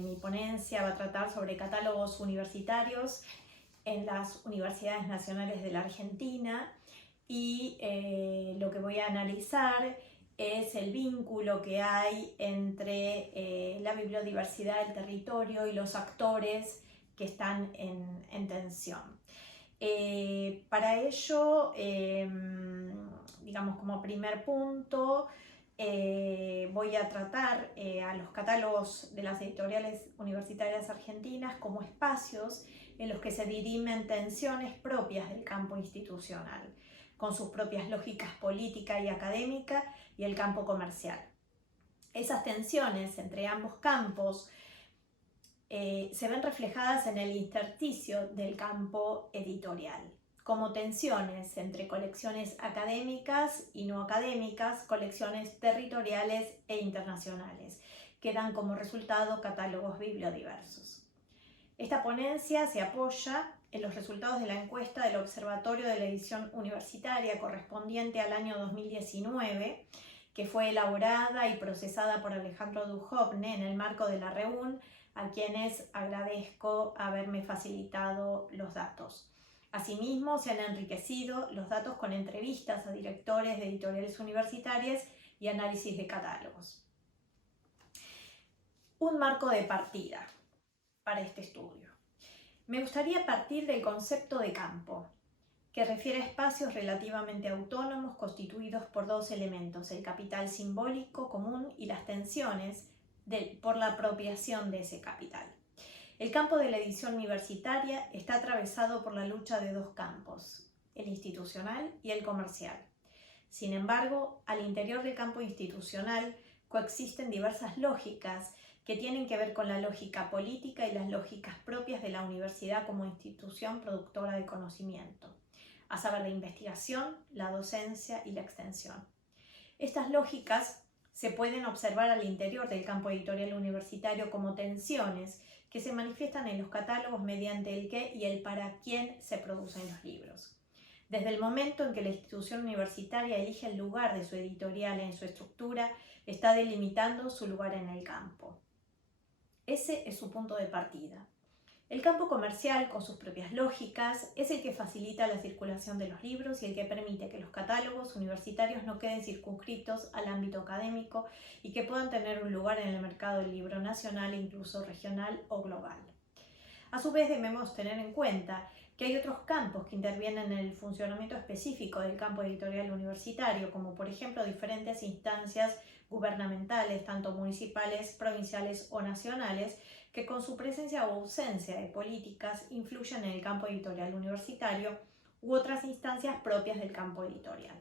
Mi ponencia va a tratar sobre catálogos universitarios en las universidades nacionales de la Argentina y lo que voy a analizar es el vínculo que hay entre la bibliodiversidad del territorio y los actores que están en tensión. Para ello, digamos como primer punto, voy a tratar a los catálogos de las editoriales universitarias argentinas como espacios en los que se dirimen tensiones propias del campo institucional, con sus propias lógicas política y académica y el campo comercial. Esas tensiones entre ambos campos se ven reflejadas en el intersticio del campo editorial, como tensiones entre colecciones académicas y no académicas, colecciones territoriales e internacionales, que dan como resultado catálogos bibliodiversos. Esta ponencia se apoya en los resultados de la encuesta del Observatorio de la Edición Universitaria correspondiente al año 2019, que fue elaborada y procesada por Alejandro Duhovne en el marco de la REUN, a quienes agradezco haberme facilitado los datos. Asimismo, se han enriquecido los datos con entrevistas a directores de editoriales universitarias y análisis de catálogos. Un marco de partida para este estudio. Me gustaría partir del concepto de campo, que refiere a espacios relativamente autónomos constituidos por dos elementos, el capital simbólico común y las tensiones por la apropiación de ese capital. El campo de la edición universitaria está atravesado por la lucha de dos campos, el institucional y el comercial. Sin embargo, al interior del campo institucional coexisten diversas lógicas que tienen que ver con la lógica política y las lógicas propias de la universidad como institución productora de conocimiento, a saber, la investigación, la docencia y la extensión. Estas lógicas se pueden observar al interior del campo editorial universitario como tensiones que se manifiestan en los catálogos mediante el qué y el para quién se producen los libros. Desde el momento en que la institución universitaria elige el lugar de su editorial en su estructura, está delimitando su lugar en el campo. Ese es su punto de partida. El campo comercial, con sus propias lógicas, es el que facilita la circulación de los libros y el que permite que los catálogos universitarios no queden circunscritos al ámbito académico y que puedan tener un lugar en el mercado del libro nacional, incluso regional o global. A su vez, debemos tener en cuenta que hay otros campos que intervienen en el funcionamiento específico del campo editorial universitario, como por ejemplo diferentes instancias gubernamentales, tanto municipales, provinciales o nacionales, que con su presencia o ausencia de políticas influyen en el campo editorial universitario u otras instancias propias del campo editorial.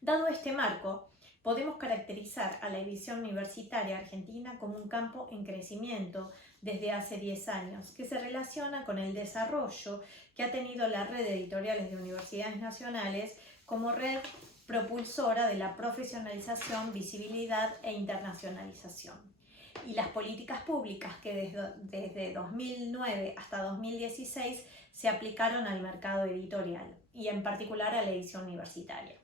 Dado este marco, podemos caracterizar a la edición universitaria argentina como un campo en crecimiento desde hace 10 años, que se relaciona con el desarrollo que ha tenido la red de editoriales de universidades nacionales como red propulsora de la profesionalización, visibilidad e internacionalización. Y las políticas públicas que desde 2009 hasta 2016 se aplicaron al mercado editorial y en particular a la edición universitaria.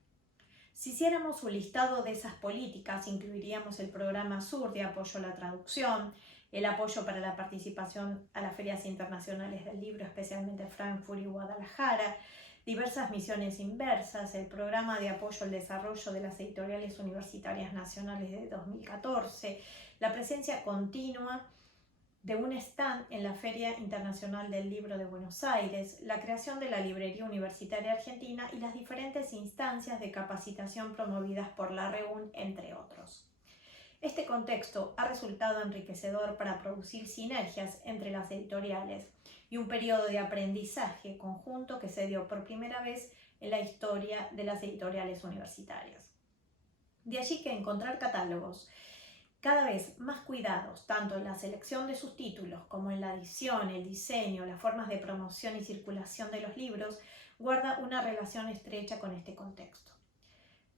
Si hiciéramos un listado de esas políticas, incluiríamos el programa SUR de apoyo a la traducción, el apoyo para la participación a las ferias internacionales del libro, especialmente Frankfurt y Guadalajara, diversas misiones inversas, el programa de apoyo al desarrollo de las editoriales universitarias nacionales de 2014, la presencia continua de un stand en la Feria Internacional del Libro de Buenos Aires, la creación de la Librería Universitaria Argentina y las diferentes instancias de capacitación promovidas por la REUN, entre otros. Este contexto ha resultado enriquecedor para producir sinergias entre las editoriales y un periodo de aprendizaje conjunto que se dio por primera vez en la historia de las editoriales universitarias. De allí que encontrar catálogos cada vez más cuidados, tanto en la selección de sus títulos como en la edición, el diseño, las formas de promoción y circulación de los libros, guarda una relación estrecha con este contexto.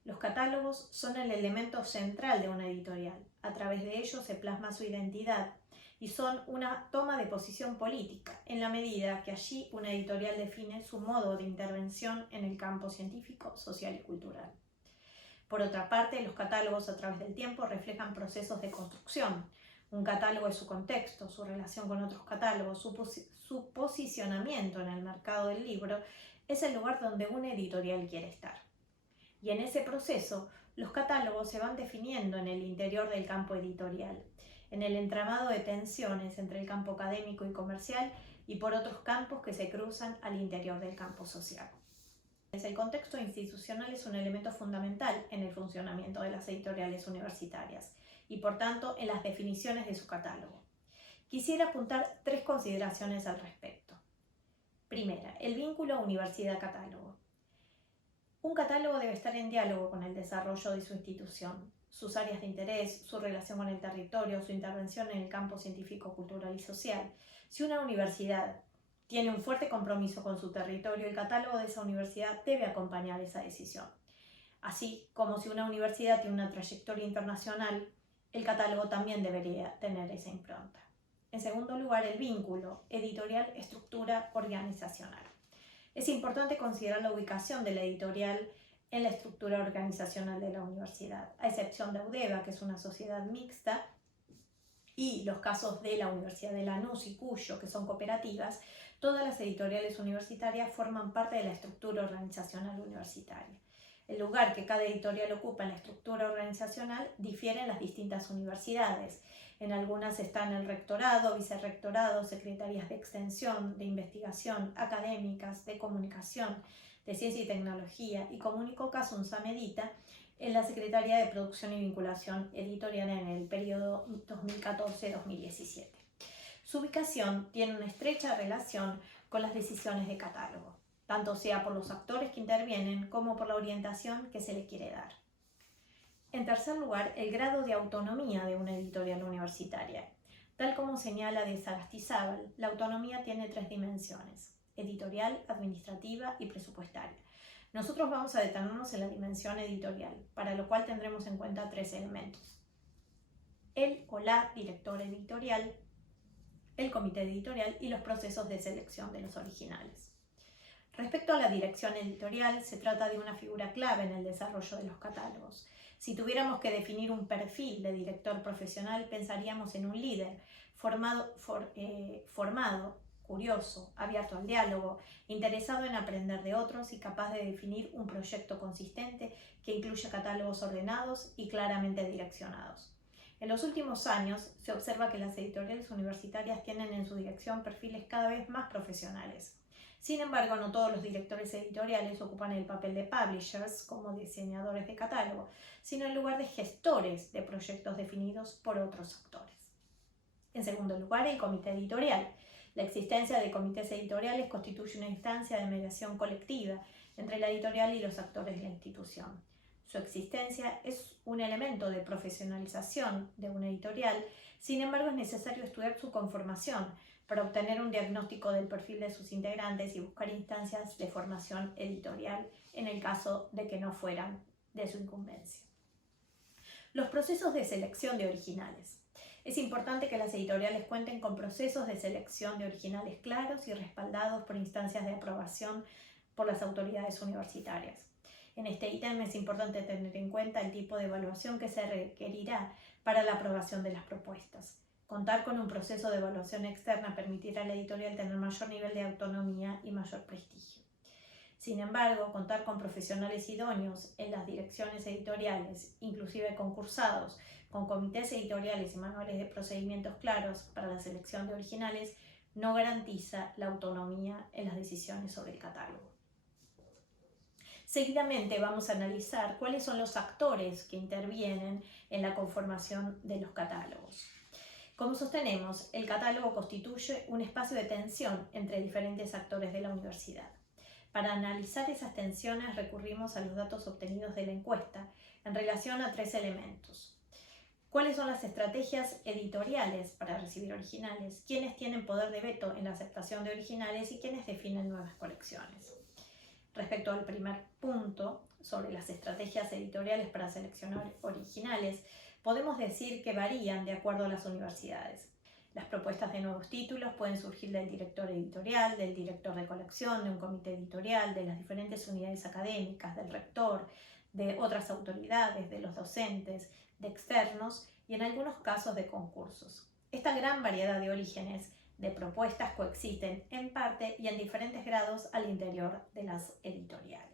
Los catálogos son el elemento central de una editorial. A través de ellos se plasma su identidad y son una toma de posición política, en la medida que allí una editorial define su modo de intervención en el campo científico, social y cultural. Por otra parte, los catálogos a través del tiempo reflejan procesos de construcción, Un catálogo es su contexto, su relación con otros catálogos, su posicionamiento en el mercado del libro, es el lugar donde una editorial quiere estar. Y en ese proceso, los catálogos se van definiendo en el interior del campo editorial, en el entramado de tensiones entre el campo académico y comercial y por otros campos que se cruzan al interior del campo social. El contexto institucional es un elemento fundamental en el funcionamiento de las editoriales universitarias y, por tanto, en las definiciones de su catálogo. Quisiera apuntar 3 consideraciones al respecto. Primera, el vínculo universidad-catálogo. Un catálogo debe estar en diálogo con el desarrollo de su institución, sus áreas de interés, su relación con el territorio, su intervención en el campo científico, cultural y social. Si una universidad tiene un fuerte compromiso con su territorio, el catálogo de esa universidad debe acompañar esa decisión. Así como si una universidad tiene una trayectoria internacional, el catálogo también debería tener esa impronta. En segundo lugar, el vínculo editorial, estructura organizacional. Es importante considerar la ubicación de la editorial en la estructura organizacional de la universidad, a excepción de UDEVA, que es una sociedad mixta, y los casos de la Universidad de Lanús y Cuyo, que son cooperativas. Todas las editoriales universitarias forman parte de la estructura organizacional universitaria. El lugar que cada editorial ocupa en la estructura organizacional difiere en las distintas universidades. En algunas están el rectorado, vicerrectorado, secretarías de extensión, de investigación, académicas, de comunicación, de ciencia y tecnología, y como único caso un SAMEDITA, en la Secretaría de Producción y Vinculación Editorial en el periodo 2014-2017. Su ubicación tiene una estrecha relación con las decisiones de catálogo, tanto sea por los actores que intervienen como por la orientación que se le quiere dar. En tercer lugar, el grado de autonomía de una editorial universitaria. Tal como señala de Sagastizábal, la autonomía tiene 3 dimensiones: editorial, administrativa y presupuestaria. Nosotros vamos a detenernos en la dimensión editorial, para lo cual tendremos en cuenta 3 elementos: el o la director editorial, el comité editorial y los procesos de selección de los originales. Respecto a la dirección editorial, se trata de una figura clave en el desarrollo de los catálogos. Si tuviéramos que definir un perfil de director profesional, pensaríamos en un líder formado, curioso, abierto al diálogo, interesado en aprender de otros y capaz de definir un proyecto consistente que incluya catálogos ordenados y claramente direccionados. En los últimos años se observa que las editoriales universitarias tienen en su dirección perfiles cada vez más profesionales. Sin embargo, no todos los directores editoriales ocupan el papel de publishers como diseñadores de catálogo, sino el lugar de gestores de proyectos definidos por otros actores. En segundo lugar, el comité editorial. La existencia de comités editoriales constituye una instancia de mediación colectiva entre la editorial y los actores de la institución. Su existencia es un elemento de profesionalización de una editorial, sin embargo es necesario estudiar su conformación para obtener un diagnóstico del perfil de sus integrantes y buscar instancias de formación editorial en el caso de que no fueran de su incumbencia. Los procesos de selección de originales. Es importante que las editoriales cuenten con procesos de selección de originales claros y respaldados por instancias de aprobación por las autoridades universitarias. En este ítem es importante tener en cuenta el tipo de evaluación que se requerirá para la aprobación de las propuestas. Contar con un proceso de evaluación externa permitirá a la editorial tener mayor nivel de autonomía y mayor prestigio. Sin embargo, contar con profesionales idóneos en las direcciones editoriales, inclusive concursados, con comités editoriales y manuales de procedimientos claros para la selección de originales, no garantiza la autonomía en las decisiones sobre el catálogo. Seguidamente vamos a analizar cuáles son los actores que intervienen en la conformación de los catálogos. Como sostenemos, el catálogo constituye un espacio de tensión entre diferentes actores de la universidad. Para analizar esas tensiones recurrimos a los datos obtenidos de la encuesta en relación a 3 elementos. ¿Cuáles son las estrategias editoriales para recibir originales? ¿Quiénes tienen poder de veto en la aceptación de originales? ¿Y quiénes definen nuevas colecciones? Respecto al primer punto, sobre las estrategias editoriales para seleccionar originales, podemos decir que varían de acuerdo a las universidades. Las propuestas de nuevos títulos pueden surgir del director editorial, del director de colección, de un comité editorial, de las diferentes unidades académicas, del rector, de otras autoridades, de los docentes, de externos y en algunos casos de concursos. Esta gran variedad de orígenes de propuestas coexisten en parte y en diferentes grados al interior de las editoriales.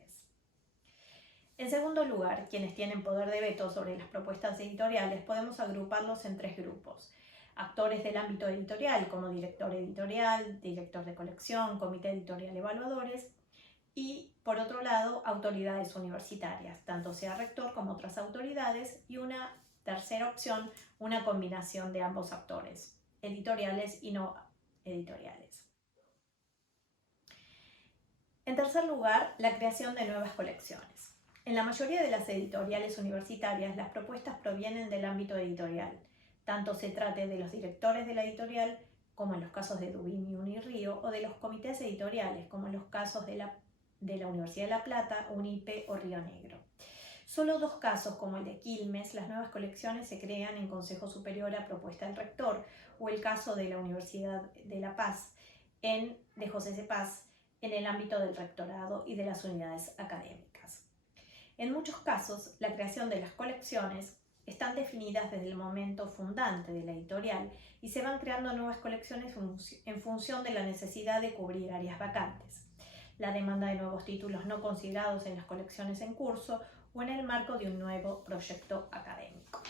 En segundo lugar, quienes tienen poder de veto sobre las propuestas editoriales podemos agruparlos en tres grupos. Actores del ámbito editorial, como director editorial, director de colección, comité editorial evaluadores, y por otro lado, autoridades universitarias, tanto sea rector como otras autoridades, y una tercera opción, una combinación de ambos actores, editoriales y no editoriales. En tercer lugar, la creación de nuevas colecciones. En la mayoría de las editoriales universitarias, las propuestas provienen del ámbito editorial, tanto se trate de los directores de la editorial, como en los casos de Dubin y Unirío, o de los comités editoriales, como en los casos de la Universidad de La Plata, UNIPE o Río Negro. Solo dos casos, como el de Quilmes, las nuevas colecciones se crean en Consejo Superior a propuesta del rector, o el caso de la Universidad de La Paz, de José C. Paz, en el ámbito del rectorado y de las unidades académicas. En muchos casos, la creación de las colecciones están definidas desde el momento fundante de la editorial y se van creando nuevas colecciones en función de la necesidad de cubrir áreas vacantes, la demanda de nuevos títulos no considerados en las colecciones en curso o en el marco de un nuevo proyecto académico.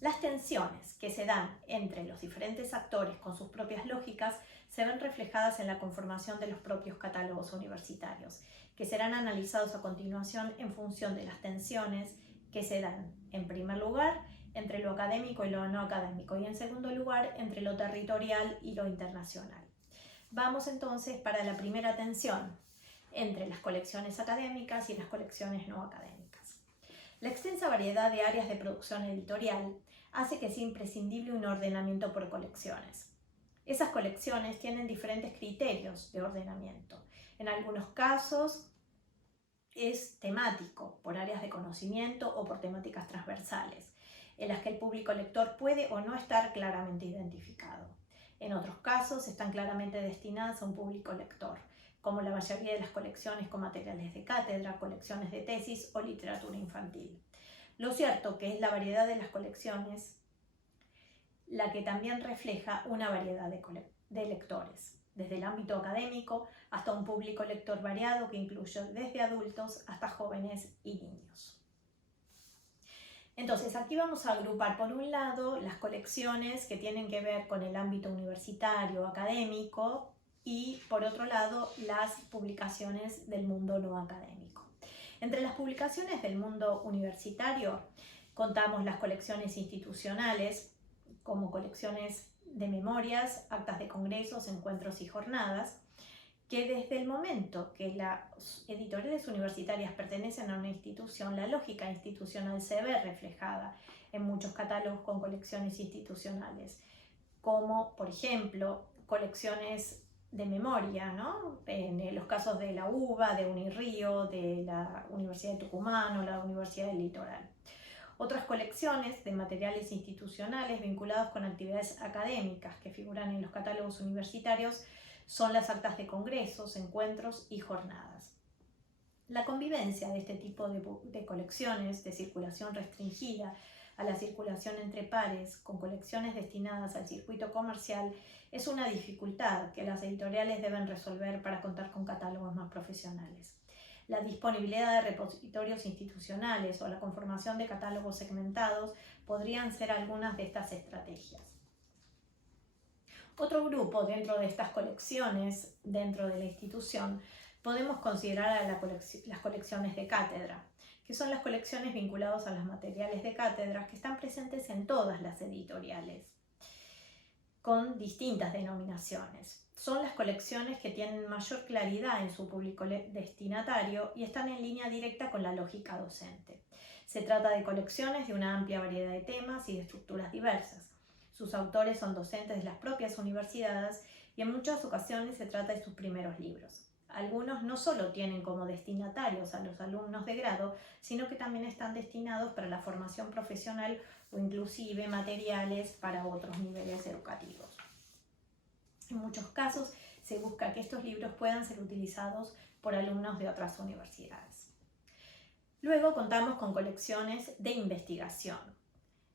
Las tensiones que se dan entre los diferentes actores con sus propias lógicas se ven reflejadas en la conformación de los propios catálogos universitarios, que serán analizados a continuación en función de las tensiones que se dan, en primer lugar, entre lo académico y lo no académico, y en segundo lugar, entre lo territorial y lo internacional. Vamos entonces para la primera tensión, entre las colecciones académicas y las colecciones no académicas. La extensa variedad de áreas de producción editorial hace que sea imprescindible un ordenamiento por colecciones. Esas colecciones tienen diferentes criterios de ordenamiento. En algunos casos es temático, por áreas de conocimiento o por temáticas transversales, en las que el público lector puede o no estar claramente identificado. En otros casos están claramente destinadas a un público lector, como la mayoría de las colecciones con materiales de cátedra, colecciones de tesis o literatura infantil. Lo cierto que es la variedad de las colecciones la que también refleja una variedad de lectores, desde el ámbito académico hasta un público lector variado que incluye desde adultos hasta jóvenes y niños. Entonces, aquí vamos a agrupar por un lado las colecciones que tienen que ver con el ámbito universitario, académico, y por otro lado las publicaciones del mundo no académico. Entre las publicaciones del mundo universitario contamos las colecciones institucionales, como colecciones de memorias, actas de congresos, encuentros y jornadas, que desde el momento que las editoriales universitarias pertenecen a una institución, la lógica institucional se ve reflejada en muchos catálogos con colecciones institucionales, como por ejemplo colecciones de memoria, ¿no? En los casos de la UBA, de Unirío, de la Universidad de Tucumán o la Universidad del Litoral. Otras colecciones de materiales institucionales vinculados con actividades académicas que figuran en los catálogos universitarios son las actas de congresos, encuentros y jornadas. La convivencia de este tipo de colecciones de circulación restringida a la circulación entre pares con colecciones destinadas al circuito comercial es una dificultad que las editoriales deben resolver para contar con catálogos más profesionales. La disponibilidad de repositorios institucionales o la conformación de catálogos segmentados podrían ser algunas de estas estrategias. Otro grupo dentro de estas colecciones, dentro de la institución, podemos considerar a las colecciones de cátedra, que son las colecciones vinculadas a los materiales de cátedra que están presentes en todas las editoriales, con distintas denominaciones. Son las colecciones que tienen mayor claridad en su público destinatario y están en línea directa con la lógica docente. Se trata de colecciones de una amplia variedad de temas y de estructuras diversas. Sus autores son docentes de las propias universidades y en muchas ocasiones se trata de sus primeros libros. Algunos no solo tienen como destinatarios a los alumnos de grado, sino que también están destinados para la formación profesional o inclusive materiales para otros niveles educativos. En muchos casos se busca que estos libros puedan ser utilizados por alumnos de otras universidades. Luego contamos con colecciones de investigación.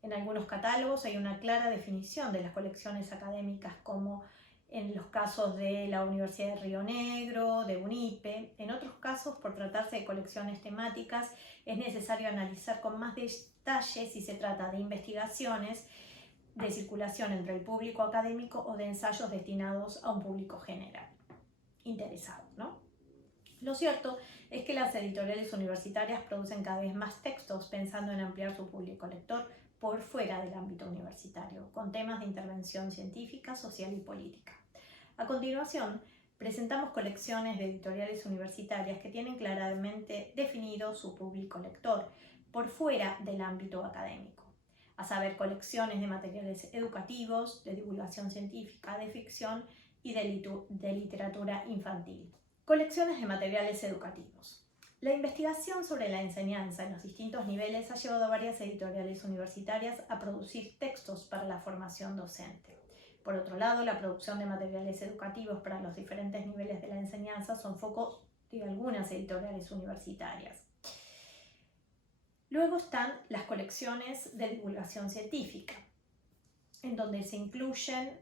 En algunos catálogos hay una clara definición de las colecciones académicas, como en los casos de la Universidad de Río Negro, de UNIPE. En otros casos, por tratarse de colecciones temáticas, es necesario analizar con más detalle si se trata de investigaciones de circulación entre el público académico o de ensayos destinados a un público general interesado, ¿no? Lo cierto es que las editoriales universitarias producen cada vez más textos pensando en ampliar su público lector por fuera del ámbito universitario, con temas de intervención científica, social y política. A continuación, presentamos colecciones de editoriales universitarias que tienen claramente definido su público lector por fuera del ámbito académico, a saber, colecciones de materiales educativos, de divulgación científica, de ficción y de literatura infantil. Colecciones de materiales educativos. La investigación sobre la enseñanza en los distintos niveles ha llevado a varias editoriales universitarias a producir textos para la formación docente. Por otro lado, la producción de materiales educativos para los diferentes niveles de la enseñanza son focos de algunas editoriales universitarias. Luego están las colecciones de divulgación científica, en donde se incluyen,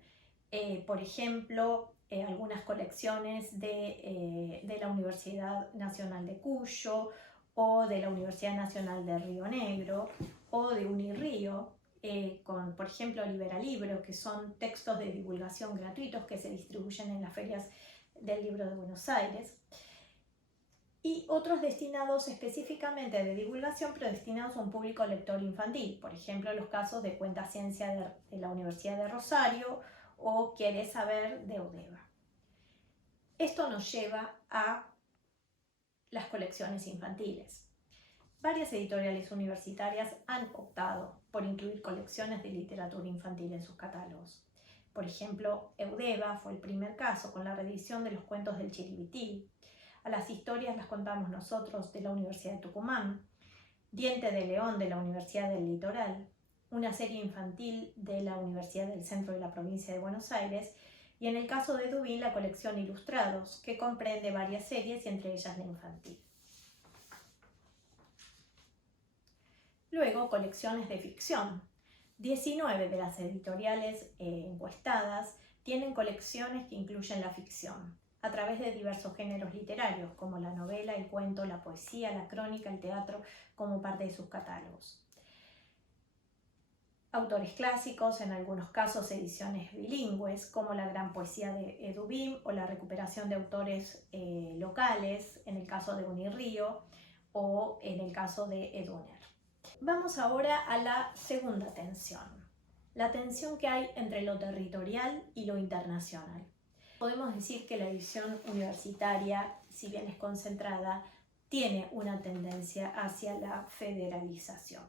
por ejemplo, algunas colecciones de la Universidad Nacional de Cuyo o de la Universidad Nacional de Río Negro o de Unirío, con, por ejemplo, Liberalibro, que son textos de divulgación gratuitos que se distribuyen en las ferias del libro de Buenos Aires, y otros destinados específicamente de divulgación, pero destinados a un público lector infantil, por ejemplo, los casos de Cuenta Ciencia de la Universidad de Rosario o Quieres Saber de UDEVA. Esto nos lleva a las colecciones infantiles. Varias editoriales universitarias han optado por incluir colecciones de literatura infantil en sus catálogos. Por ejemplo, UDEVA fue el primer caso con la reedición de los cuentos del Chiribitil. A las historias las contamos nosotros, de la Universidad de Tucumán, Diente de León, de la Universidad del Litoral, una serie infantil de la Universidad del Centro de la Provincia de Buenos Aires, y en el caso de Dubín, la colección Ilustrados, que comprende varias series y entre ellas la infantil. Luego, colecciones de ficción. 19 de las editoriales encuestadas tienen colecciones que incluyen la ficción, a través de diversos géneros literarios, como la novela, el cuento, la poesía, la crónica, el teatro, como parte de sus catálogos. Autores clásicos, en algunos casos ediciones bilingües, como la gran poesía de Edu Bim o la recuperación de autores locales, en el caso de Unirío o en el caso de Eduner. Vamos ahora a la segunda tensión, la tensión que hay entre lo territorial y lo internacional. Podemos decir que la edición universitaria, si bien es concentrada, tiene una tendencia hacia la federalización.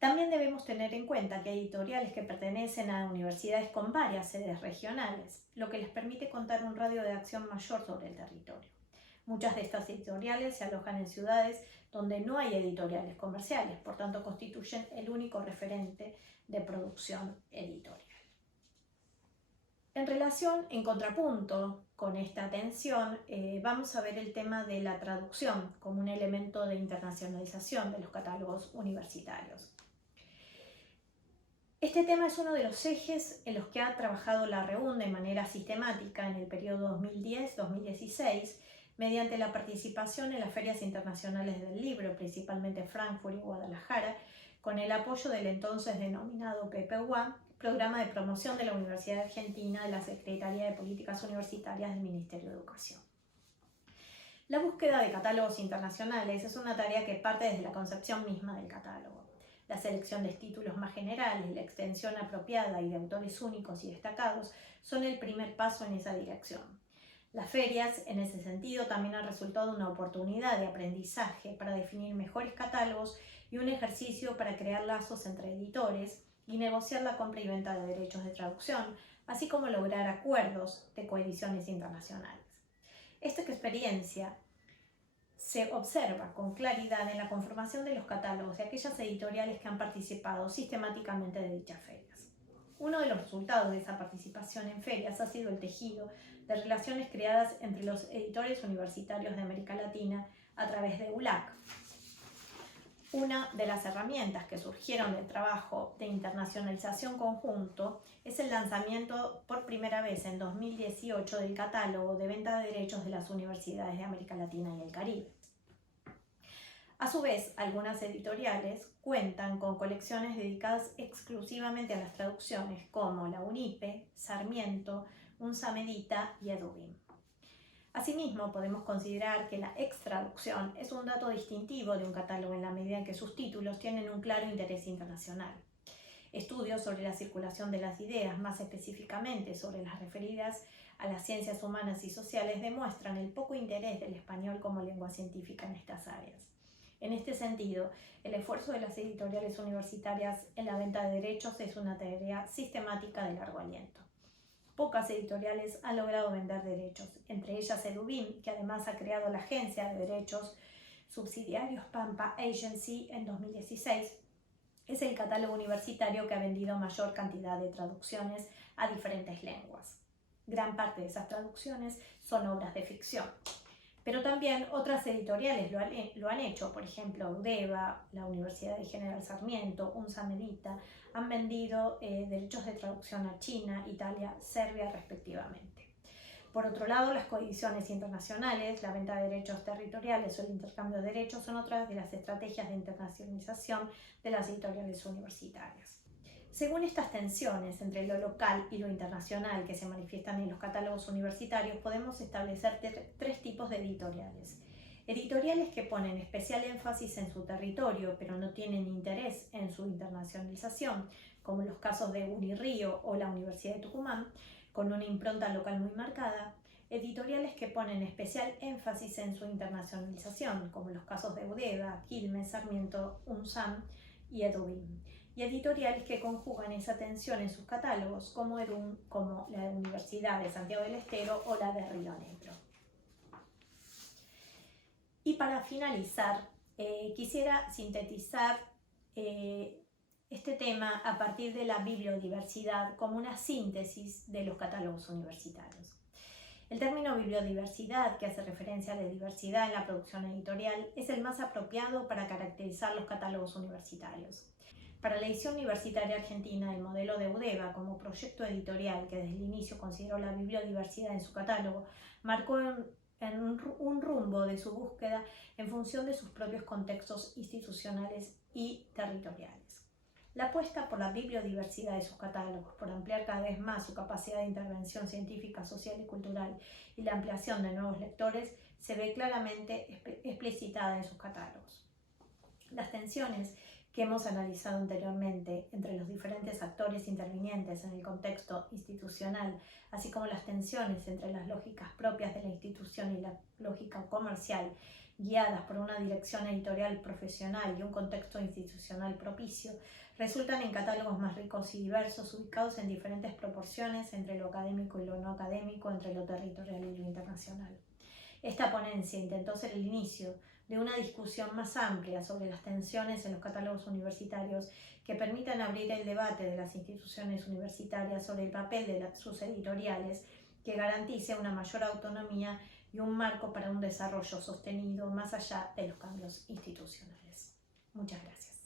También debemos tener en cuenta que hay editoriales que pertenecen a universidades con varias sedes regionales, lo que les permite contar un radio de acción mayor sobre el territorio. Muchas de estas editoriales se alojan en ciudades donde no hay editoriales comerciales, por tanto constituyen el único referente de producción editorial. En contrapunto con esta tensión, vamos a ver el tema de la traducción como un elemento de internacionalización de los catálogos universitarios. Este tema es uno de los ejes en los que ha trabajado la REUN de manera sistemática en el periodo 2010-2016, mediante la participación en las ferias internacionales del libro, principalmente Frankfurt y Guadalajara, con el apoyo del entonces denominado PPUA, Programa de Promoción de la Universidad Argentina de la Secretaría de Políticas Universitarias del Ministerio de Educación. La búsqueda de catálogos internacionales es una tarea que parte desde la concepción misma del catálogo. La selección de títulos más generales, la extensión apropiada y de autores únicos y destacados son el primer paso en esa dirección. Las ferias, en ese sentido, también han resultado una oportunidad de aprendizaje para definir mejores catálogos y un ejercicio para crear lazos entre editores y negociar la compra y venta de derechos de traducción, así como lograr acuerdos de coediciones internacionales. Esta experiencia se observa con claridad en la conformación de los catálogos de aquellas editoriales que han participado sistemáticamente de dichas ferias. Uno de los resultados de esa participación en ferias ha sido el tejido de relaciones creadas entre los editores universitarios de América Latina a través de ULAC. Una de las herramientas que surgieron del trabajo de internacionalización conjunto es el lanzamiento por primera vez en 2018 del catálogo de venta de derechos de las universidades de América Latina y el Caribe. A su vez, algunas editoriales cuentan con colecciones dedicadas exclusivamente a las traducciones, como la UNIPE, Sarmiento, Unsamedita y Edubim. Asimismo, podemos considerar que la extraducción es un dato distintivo de un catálogo en la medida en que sus títulos tienen un claro interés internacional. Estudios sobre la circulación de las ideas, más específicamente sobre las referidas a las ciencias humanas y sociales, demuestran el poco interés del español como lengua científica en estas áreas. En este sentido, el esfuerzo de las editoriales universitarias en la venta de derechos es una tarea sistemática de largo aliento. Pocas editoriales han logrado vender derechos, entre ellas Edubim, que además ha creado la Agencia de Derechos Subsidiarios Pampa Agency en 2016. Es el catálogo universitario que ha vendido mayor cantidad de traducciones a diferentes lenguas. Gran parte de esas traducciones son obras de ficción. Pero también otras editoriales lo han hecho, por ejemplo, UDEVA, la Universidad de General Sarmiento, Unsamedita, han vendido derechos de traducción a China, Italia, Serbia respectivamente. Por otro lado, las coediciones internacionales, la venta de derechos territoriales o el intercambio de derechos son otras de las estrategias de internacionalización de las editoriales universitarias. Según estas tensiones entre lo local y lo internacional que se manifiestan en los catálogos universitarios, podemos establecer tres tipos de editoriales. Editoriales que ponen especial énfasis en su territorio, pero no tienen interés en su internacionalización, como los casos de Unirío o la Universidad de Tucumán, con una impronta local muy marcada. Editoriales que ponen especial énfasis en su internacionalización, como los casos de UDEVA, Quilmes, Sarmiento, UNSAM y Edubim. Y editoriales que conjugan esa tensión en sus catálogos, como la Universidad de Santiago del Estero o la de Río Negro. Y para finalizar, quisiera sintetizar este tema a partir de la bibliodiversidad como una síntesis de los catálogos universitarios. El término bibliodiversidad, que hace referencia a la diversidad en la producción editorial, es el más apropiado para caracterizar los catálogos universitarios. Para la edición universitaria argentina, el modelo de UDEVA como proyecto editorial que desde el inicio consideró la bibliodiversidad en su catálogo, marcó un rumbo de su búsqueda en función de sus propios contextos institucionales y territoriales. La apuesta por la bibliodiversidad de sus catálogos, por ampliar cada vez más su capacidad de intervención científica, social y cultural y la ampliación de nuevos lectores, se ve claramente explicitada en sus catálogos. Las tensiones que hemos analizado anteriormente entre los diferentes actores intervinientes en el contexto institucional, así como las tensiones entre las lógicas propias de la institución y la lógica comercial, guiadas por una dirección editorial profesional y un contexto institucional propicio, resultan en catálogos más ricos y diversos, ubicados en diferentes proporciones entre lo académico y lo no académico, entre lo territorial y lo internacional. Esta ponencia intentó ser el inicio de una discusión más amplia sobre las tensiones en los catálogos universitarios que permitan abrir el debate de las instituciones universitarias sobre el papel de sus editoriales, que garantice una mayor autonomía y un marco para un desarrollo sostenido más allá de los cambios institucionales. Muchas gracias.